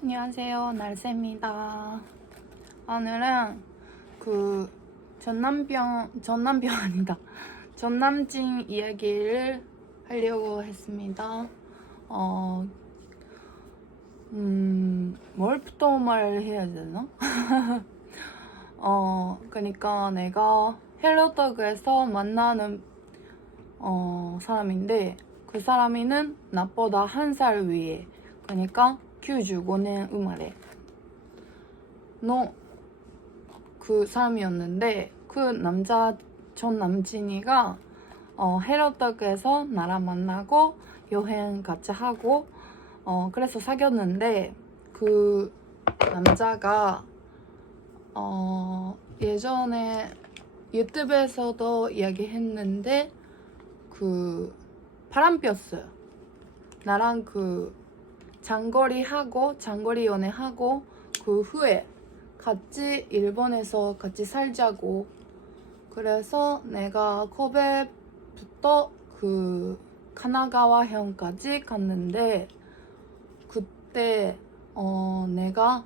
안녕하세요, 날새입니다. 오늘은 전남편 아니다. 전남친 이야기를 하려고 했습니다. 뭘부터 말해야 되나? 그러니까 내가 헬로떡에서 만나는 사람인데 그 사람이는 나보다 한 살 위에, 그러니까 95년生まれの그 사람이었는데 전 남친이가 헬로떡에서 나랑 만나고 여행 같이 하고 그래서 사귀었는데 그 남자가 예전에 유튜브에서도 이야기했는데 바람 폈어요. 나랑 장거리 연애하고 그 후에 같이 일본에서 같이 살자고. 그래서 내가 코베부터 카나가와현까지 갔는데 그때 내가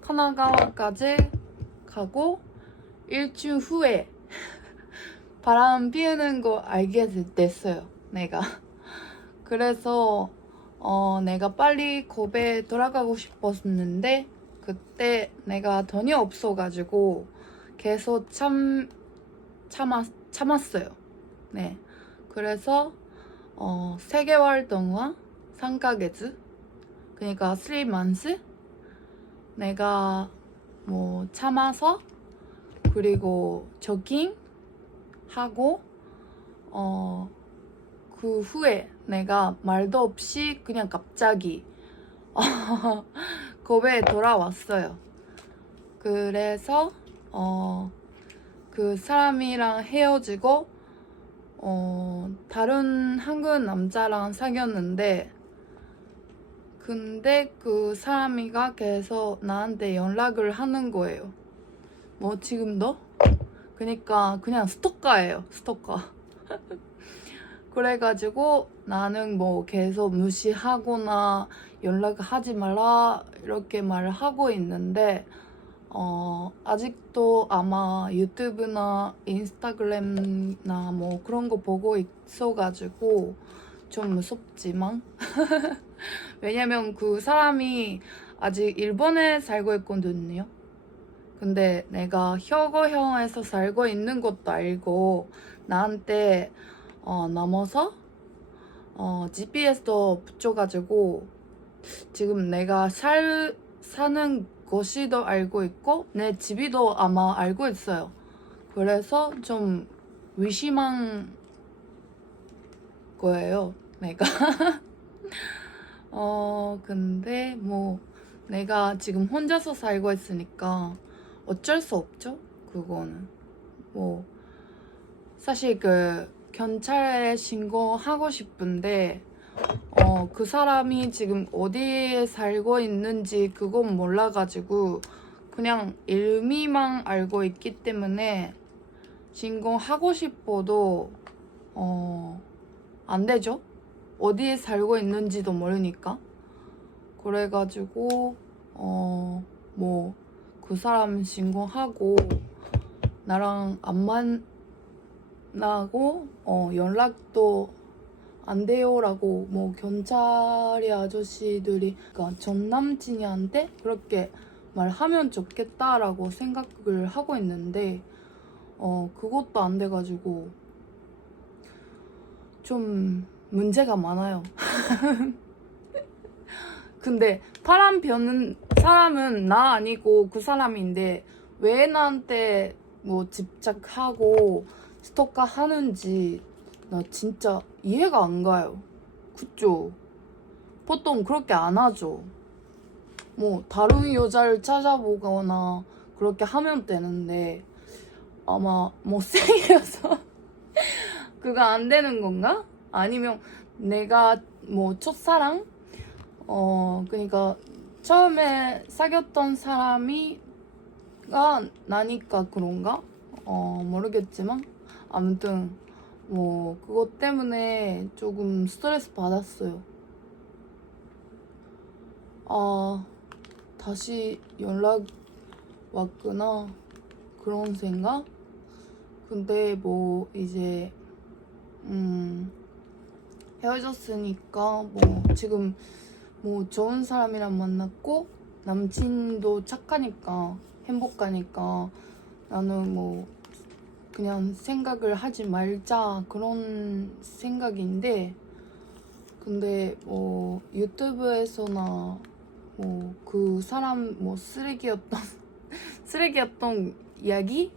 카나가와까지 가고 일주일 후에 바람 피우는 거 알게 됐어요, 내가. 그래서 내가 빨리 고베 돌아가고 싶었는데 그때 내가 돈이 없어가지고 계속 참았어요. 네. 그래서 3개월 동안 3ヶ月, 그러니까 3months 내가 참아서, 그리고 조깅하고 그 후에 내가 말도 없이 그냥 갑자기 고베에 돌아왔어요. 그래서 그 사람이랑 헤어지고 다른 한국 남자랑 사귀었는데, 근데 그 사람이가 계속 나한테 연락을 하는 거예요. 지금도? 그러니까 그냥 스토커예요, 스토커. 그래가지고 나는 계속 무시하거나 연락하지 말라 이렇게 말을 하고 있는데 아직도 아마 유튜브나 인스타그램이나 그런 거 보고 있어가지고 좀 무섭지만 왜냐면 그 사람이 아직 일본에 살고 있거든요. 근데 내가 혁오형에서 살고 있는 것도 알고 나한테 넘어서 GPS도 붙여가지고 지금 내가 사는 곳이도 알고 있고 내 집이도 아마 알고 있어요. 그래서 좀 의심한 거예요, 내가. 근데 내가 지금 혼자서 살고 있으니까 어쩔 수 없죠, 그거는. 사실 경찰에 신고하고 싶은데 그 사람이 지금 어디에 살고 있는지 그건 몰라가지고 그냥 일미만 알고 있기 때문에 신고하고 싶어도 안 되죠. 어디에 살고 있는지도 모르니까. 그래가지고 그 사람 신고하고 나랑 안 만나고 연락도 안 돼요라고 경찰이 아저씨들이, 그러니까 전 남친이한테 그렇게 말하면 좋겠다라고 생각을 하고 있는데 그것도 안 돼가지고 좀 문제가 많아요. 근데 바람 피우는 사람은 나 아니고 그 사람인데 왜 나한테 집착하고 스토커 하는지 나 진짜 이해가 안 가요. 그쵸? 보통 그렇게 안 하죠. 다른 여자를 찾아보거나 그렇게 하면 되는데 아마 못생겨서 그거 안 되는 건가? 아니면 내가 첫사랑? 그러니까 처음에 사귀었던 사람이가 나니까 그런가? 모르겠지만 아무튼 그것 때문에 조금 스트레스 받았어요. 다시 연락 왔구나 그런 생각? 근데 뭐 이제 헤어졌으니까 뭐 지금 뭐 좋은 사람이랑 만났고 남친도 착하니까 행복하니까 나는 뭐 그냥 생각을 하지 말자 그런 생각인데, 근데 뭐 유튜브에서나 뭐 그 사람 뭐 쓰레기였던 이야기?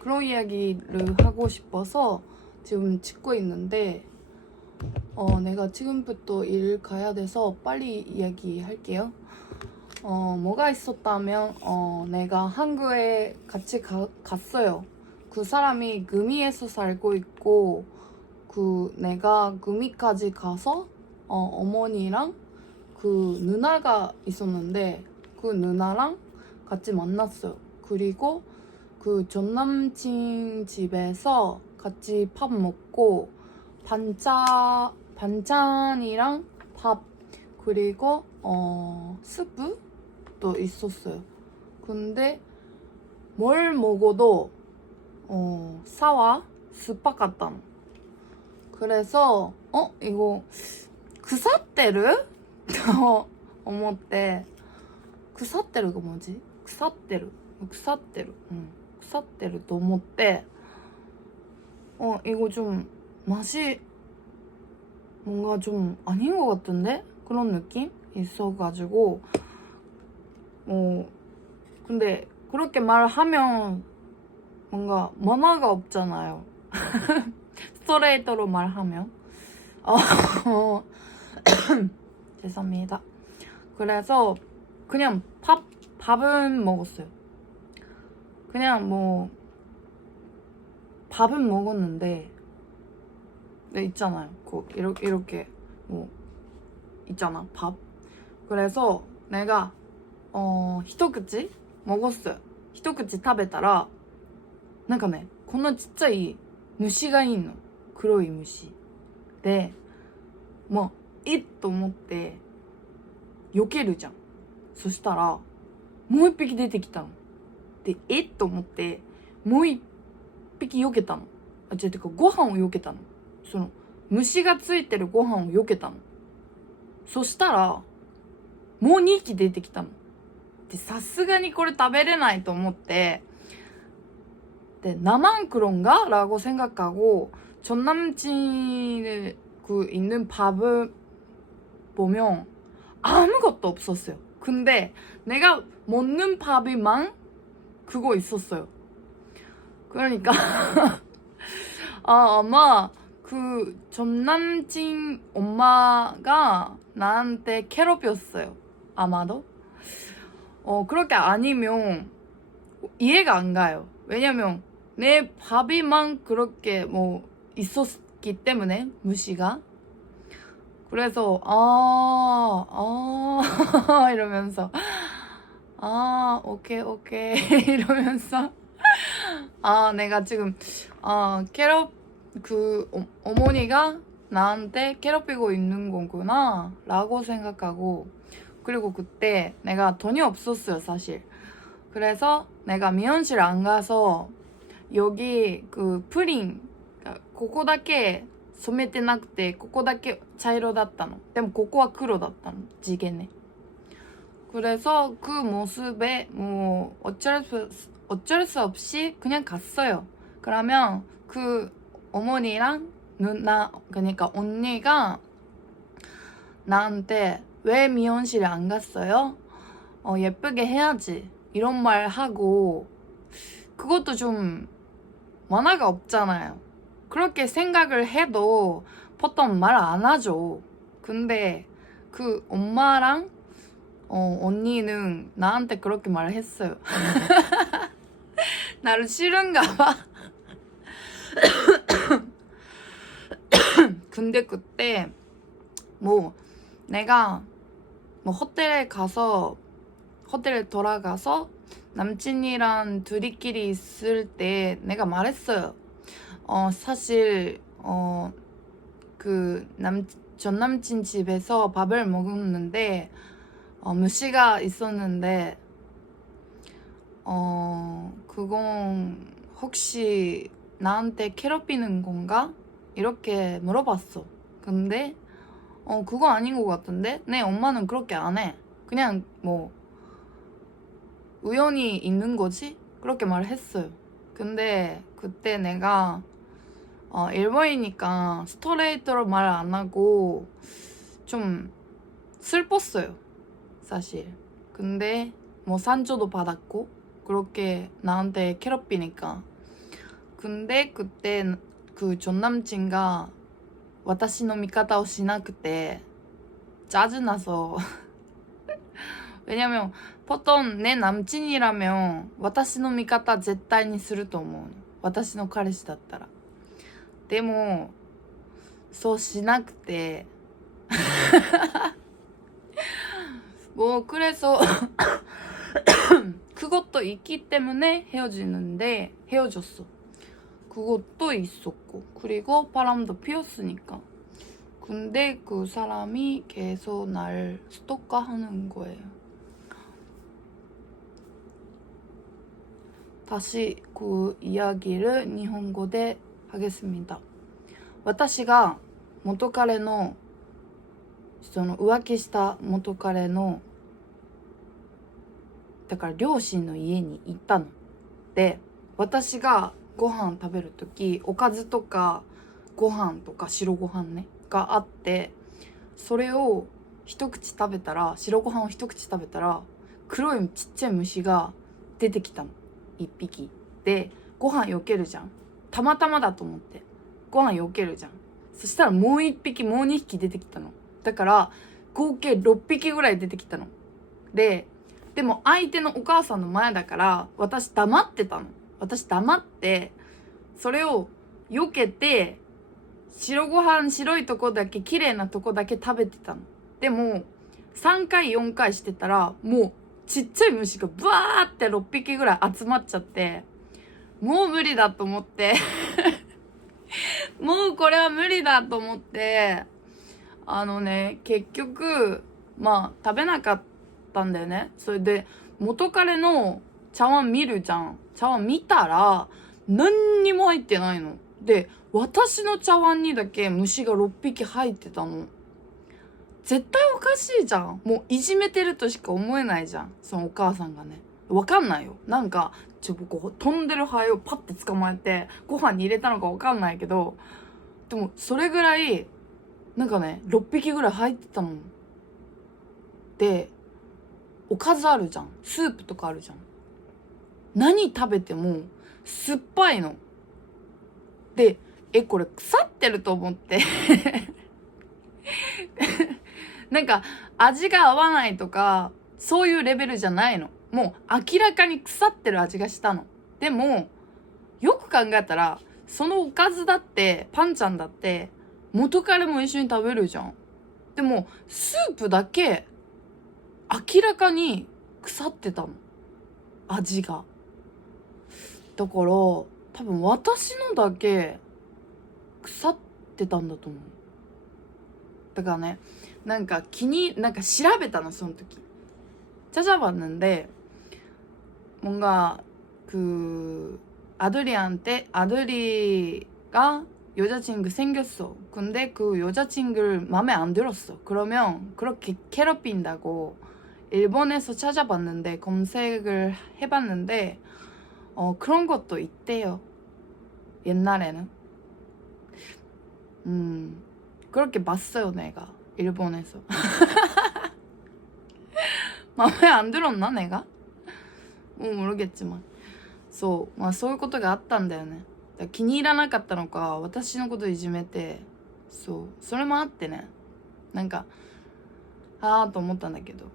그런 이야기를 하고 싶어서 지금 찍고 있는데 내가 지금부터 일 가야 돼서 빨리 이야기할게요. 뭐가 있었다면 내가 한국에 같이 갔어요. 그 사람이 구미에서 살고 있고 내가 구미까지 가서 어머니랑 그 누나가 있었는데 그 누나랑 같이 만났어요. 그리고 그 전남친 집에서 같이 밥 먹고 반찬이랑 밥 그리고 스프도 있었어요. 근데 뭘 먹어도 사와 스파같다. 그래서 이거 그사테르?思って腐ってるが뭐지?腐ってる腐ってると思って이거 좀 맛이 뭔가 좀 아닌 것 같은데? 그런 느낌? 있어가지고 근데 그렇게 말하면 뭔가 만화가 없잖아요. 스트레이트로 말하면 죄송합니다. 그래서 그냥 밥은 먹었어요. 그냥 뭐 밥은 먹었는데 있잖아요. 이렇게 뭐 있잖아 밥. 그래서 내가 히토쿠치 먹었어요. 히토쿠치 食べたらなんかねこんなちっちゃい虫がいんの。黒い虫でもうと思って避けるじゃん。そしたらもう一匹出てきたのでと思ってもう一匹避けたの。違う、てかご飯を避けたの。その虫がついてるご飯を避けたの。そしたらもう2匹出てきたので、さすがにこれ食べれないと思って네, 나만 그런가? 라고 생각하고 전남친의 그 있는 밥을 보면 아무것도 없었어요. 근데 내가 먹는 밥이만 그거 있었어요. 그러니까 아마 그 전남친 엄마가 나한테 괴롭혔어요. 아마도. 그렇게 아니면 이해가 안 가요. 왜냐면 내 밥이만 그렇게 뭐 있었기 때문에 무시가. 그래서 이러면서 오케이 이러면서 내가 지금 어머니가 나한테 괴롭히고 있는 거구나 라고 생각하고, 그리고 그때 내가 돈이 없었어요 사실. 그래서 내가 미용실 안 가서 여기 그 프린 ここだけ染めてなくてここだけ茶色だったの。でもここは黒だったの地毛ね。 그래서 그 모습에 뭐 어쩔 수 없이 그냥 갔어요. 그러면 그 어머니랑 누나, 그러니까 언니가 나한테 왜 미용실에 안 갔어요? 예쁘게 해야지 이런 말 하고, 그것도 좀 만화가 없잖아요. 그렇게 생각을 해도 보통 말 안 하죠. 근데 그 엄마랑 언니는 나한테 그렇게 말을 했어요. 나를 싫은가 봐. 근데 그때 뭐 내가 뭐 호텔에 돌아가서 남친이랑 둘이끼리 있을 때 내가 말했어요. 사실 그 전남친 집에서 밥을 먹었는데 무시가 있었는데 그건 혹시 나한테 괴롭히는 건가? 이렇게 물어봤어. 근데 그거 아닌 것 같은데? 내 엄마는 그렇게 안 해. 그냥 뭐 우연히 있는 거지? 그렇게 말했어요. 근데 그때 내가 일본이니까 스트레이트로 말 안 하고 좀 슬펐어요, 사실. 근데 뭐 산조도 받았고 그렇게 나한테 괴롭히니까. 근데 그때 그 전남친가 私の味方をしなくて 짜증나서 왜냐면 보통 내 남친이라면 私の味方絶対にすると思うの。私の彼氏だったら。でもそうしなくて뭐 그래서 그것도 있기 때문에 헤어지는데 헤어졌어. 그것도 있었고 그리고 바람도 피웠으니까. 근데 그 사람이 계속 날 스토커하는 거예요. 다시 그 이야기를 일본어로 하겠습니다. 私が元彼のその浮気した元彼のだから両親の家に行ったので、私がご飯食べるときおかずとかご飯とか白ご飯ねがあって、それを一口食べたら、白ご飯を一口食べたら黒いちっちゃい虫が出てきたの、一匹で。ご飯避けるじゃん、たまたまだと思ってご飯避けるじゃん。そしたらもう一匹もう2匹出てきたの。だから合計6匹ぐらい出てきたので、でも相手のお母さんの前だから私黙ってたの。私黙ってそれを避けて、白ご飯白いとこだけ綺麗なとこだけ食べてたの。でも3回4回してたらもうちっちゃい虫がブワーって6匹ぐらい集まっちゃって、もう無理だと思ってもうこれは無理だと思って、結局まあ食べなかったんだよね。それで元彼の茶碗見るじゃん。茶碗見たら何にも入ってないので、私の茶碗にだけ虫が6匹入ってたの。絶対おかしいじゃん。もういじめてるとしか思えないじゃん、そのお母さんがね。わかんないよ、なんかこう飛んでるハエをパッて捕まえてご飯に入れたのかわかんないけど、でもそれぐらいなんかね6匹ぐらい入ってたので、おかずあるじゃん、スープとかあるじゃん、何食べても酸っぱいので、これ腐ってると思ってなんか味が合わないとかそういうレベルじゃないの。もう明らかに腐ってる味がしたの。でもよく考えたらそのおかずだってパンちゃんだって元彼も一緒に食べるじゃん。でもスープだけ明らかに腐ってたの、味が。だから多分私のだけ腐ってたんだと思う。だからね、なんか調べたの、その時。찾아봤는데 뭔가 그 아들이가 여자친구 생겼어. 근데 그 여자친구를 마음에 안 들었어. 그러면 그렇게 괴롭힌다고 일본에서 찾아봤는데, 검색을 해봤는데 그런 것도 있대요, 옛날에는. 그렇게 봤어요, 내가 일본에서. 마음에 안 들었나, 내가? 뭐 모르겠지만.まあそういうことがあったんだよね。だから気に入らなかったのか、私のこといじめて、それもあってね、なんかと思ったんだけど。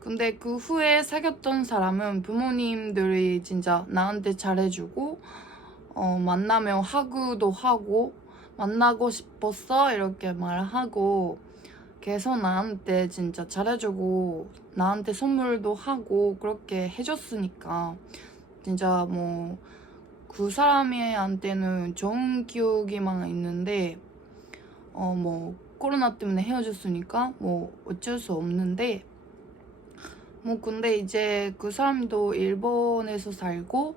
근데 그 후에 사귀었던 사람은 부모님들이 진짜 나한테 잘해주고 만나면 하그도 하고 만나고 싶었어 이렇게 말하고 계속 나한테 진짜 잘해주고 나한테 선물도 하고 그렇게 해줬으니까 진짜 뭐 그 사람한테는 좋은 기억이만 있는데 뭐 코로나 때문에 헤어졌으니까 뭐 어쩔 수 없는데 뭐 근데 이제 그 사람도 일본에서 살고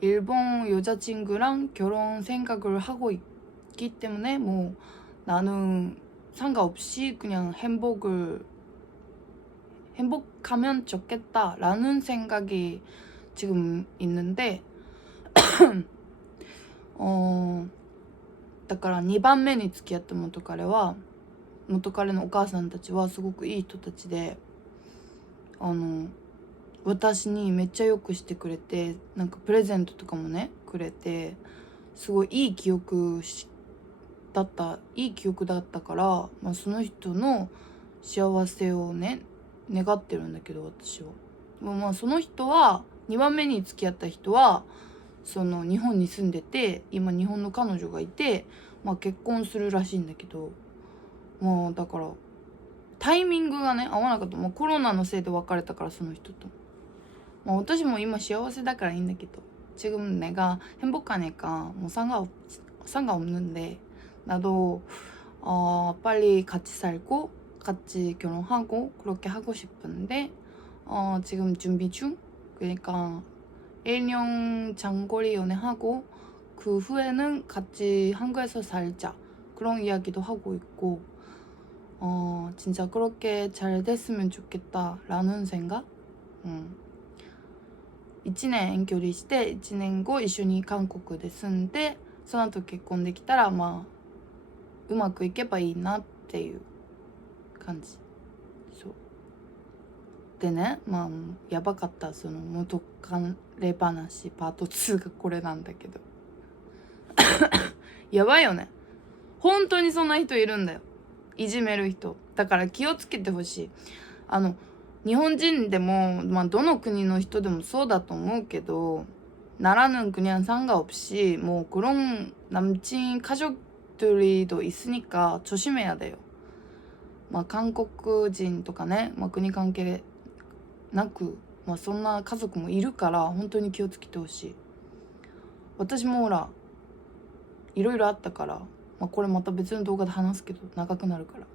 일본 여자친구랑 결혼 생각을 하고 있기 때문에 뭐 나는 상관없이 그냥 행복하면 좋겠다라는 생각이 지금 있는데 だから2番目に付き合った元彼のお母さんたちはすごくいい人たちで私にめっちゃよくしてくれて、なんかプレゼントとかもねくれて、すごいいい記憶だったから、まあ、その人の幸せをね願ってるんだけど、私はまあその人は2番目に付き合った人はその日本に住んでて、今日本の彼女がいて、まあ、結婚するらしいんだけど、もうだからタイミングがね合わなかった。もうコロナのせいで別れたから、その人と。まあ、私も今幸せだからいいんだけど, 지금 내가 행복하니까 뭐 상관없는데 나도 빨리 같이 살고 같이 결혼하고 그렇게 하고 싶은데 지금 준비 중. 그러니까 1년 장거리 연애하고 그 후에는 같이 한국에서 살자, 그런 이야기도 하고 있고, 진짜 그렇게 잘 됐으면 좋겠다라는 생각? 1年遠距離して1年後一緒に韓国で住んで、その後結婚できたらまあうまくいけばいいなっていう感じ。そうでね、まあやばかった、その元彼話パート2がこれなんだけどやばいよね。本当にそんな人いるんだよ、いじめる人。だから気をつけてほしい。日本人でも、まあ、どの国の人でもそうだと思うけど, 나라는 그냥 상관없이 뭐 그런 남친 가족들이도 있으니까 조심해야 돼요. 막 한국인 とかね, まあ、国関係なく、まあ、そんな家族もいるから本当に気をつけてほしい。私もほらいろいろあったから、まあ、これまた別の動画で話すけど長くなるから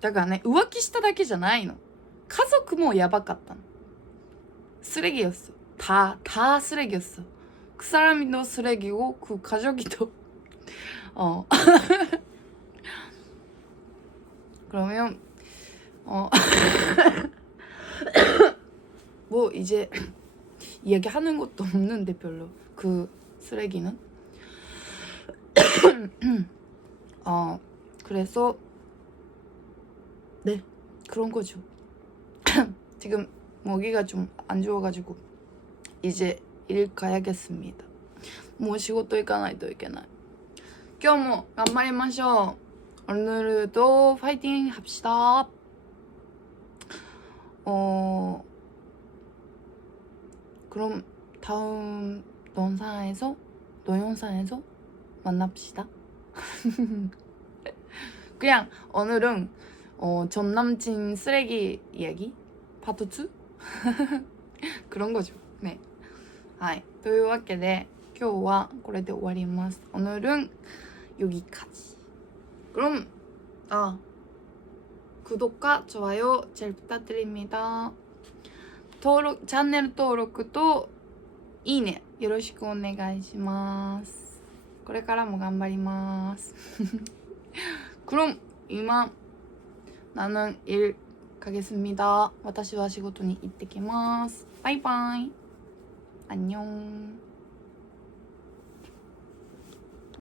だからね、浮気しただけじゃないの。家族もやばかったの。쓰레기였어. 다 쓰레기였어. 그 사람도 쓰레기고 그 가족이도 그러면 뭐 이제 이야기하는 것도 없는데 별로, 그 쓰레기는. 그래서 네, 그런 거죠. 지금 모기가 좀 안 좋아가지고 이제 일 가야겠습니다. 뭐仕事 行かないといけない. 今日も頑張りましょう. 오늘도 파이팅 합시다. 그럼 다음 동영상에서 만납시다. 그냥 오늘은 전 남친 쓰레기 이야기 파트 2? 그런 거죠. 네. はい。というわけで今日はこれで終わります. 오늘은 여기까지. 그럼 구독과 좋아요 잘 부탁드립니다. 채널 登録といいねよろしくお願いします. これからも頑張ります. 그럼 이만 나는 일 가겠습니다. 私は仕事に行ってきます. 바이바이. 안녕.